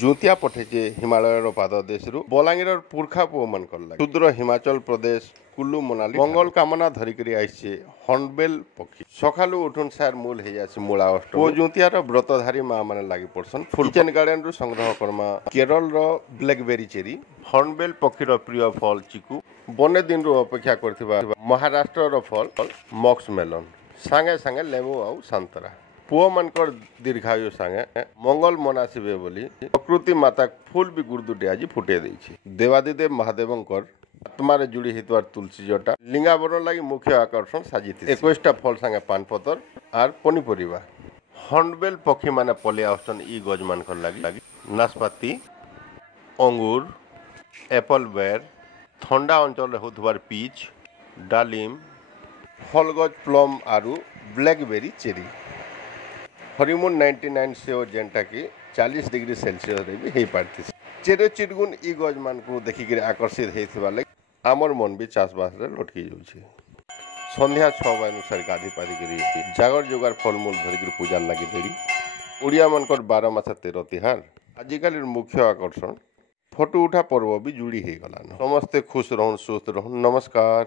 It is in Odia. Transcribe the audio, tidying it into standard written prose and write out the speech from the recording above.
ଜୁତିଆ ପଠେଇଛେ ହିମାଳୟର ପାଦଦେଶରୁ ବଲାଙ୍ଗୀରର ପୁରଖା ପୁଅମାନଙ୍କର ଲାଗି କ୍ଷୁଦ୍ର ହିମାଚଳ ପ୍ରଦେଶ କୁଲ୍ଲୁ ମନାଲି ମଙ୍ଗଳ କାମନା ଧରିକରି ଆସିଛେ ହର୍ଣ୍ଣବେଲ ପକ୍ଷୀ ସକାଳୁ ଉଠୁନ୍ ସାର୍ ମୂଲ ହେଇଯାସି ମୂଳା ଅଷ୍ଟ ପୁଅ ଜୁତିଆର ବ୍ରତଧାରୀ ମା ମାନେ ଲାଗି ପଡସନ୍ କିଚେନ ଗାର୍ଡେନରୁ ସଂଗ୍ରହ କର୍ମା କେରଳର ବ୍ଲାକବେରୀ ଚେରି ହର୍ଣ୍ଣବେଲ ପକ୍ଷୀର ପ୍ରିୟ ଫଳ ଚିକୁ ବନେ ଦିନରୁ ଅପେକ୍ଷା କରିଥିବା ମହାରାଷ୍ଟ୍ରର ଫଳ ମକ୍ସ ମେଲନ ସାଙ୍ଗେ ସାଙ୍ଗେ ଲେମ୍ବୁ ଆଉ ସାନ୍ତରା ପୁଅମାନଙ୍କର ଦୀର୍ଘାୟୁ ସାଙ୍ଗେ ମଙ୍ଗଲ ମନାସିବେ ବୋଲି ପ୍ରକୃତି ମାତା ଫୁଲ ବି ଗୁରୁଦୁଟି ଆଜି ଫୁଟେଇ ଦେଇଛି ଦେବାଦିଦେବ ମହାଦେବଙ୍କର ଆତ୍ମାରେ ଯୋଡ଼ି ହେଇଥିବାର ତୁଳସୀ ଜଟା ଲିଙ୍ଗାବରଣ ଲାଗି ମୁଖ୍ୟ ଆକର୍ଷଣ ସାଜିଛି 21ଟା ଫଳ ସାଙ୍ଗେ ପାନପତର ଆର୍ ପନିପରିବା ହର୍ଣ୍ଣବେଲ ପକ୍ଷୀମାନେ ପଲେଇ ଆସୁଛନ୍ ଇ ଗଛମାନଙ୍କର ଲାଗି ନାସପାତି ଅଙ୍ଗୁର ଏପଲ ବେର ଥଣ୍ଡା ଅଞ୍ଚଳରେ ହେଉଥିବାର ପିଚ୍ ଡାଲିମ ଫଲଗଛ ପ୍ଲମ୍ ଆରୁ ବ୍ଲାକବେରୀ ଚେରି ହରିମୁନ 99 ସେଓ ଯେନ୍ଟାକି 40 ଡିଗ୍ରୀ ସେଲସିୟସରେ ବି ହେଇପାରିଥିସି ଚେରି ଚିଟଗୁନ୍ ଇ ଗଛମାନଙ୍କୁ ଦେଖିକିରି ଆକର୍ଷିତ ହେଇଥିବା ଲାଗି ଆମର ମନ ବି ଚାଷବାସରେ ଲଟକି ଯାଉଛି ସନ୍ଧ୍ୟା 6 ଅନୁସାରେ ଗାଧି ପାଧିକିରି ଜାଗର ଯୋଗାର ଫଲମୂଲ ଧରିକିରି ପୂଜାର ଲାଗି ଦେଡ଼ି ଓଡ଼ିଆମାନଙ୍କର 12 ମାସ 13 ତିହାର ଆଜିକାଲିର ମୁଖ୍ୟ ଆକର୍ଷଣ ଫଟୋ ଉଠା ପର୍ବ ବି ଯୋଡ଼ି ହେଇଗଲାନ ସମସ୍ତେ ଖୁଶ ରହୁନ୍ ସୁସ୍ଥ ରହୁନ୍ ନମସ୍କାର।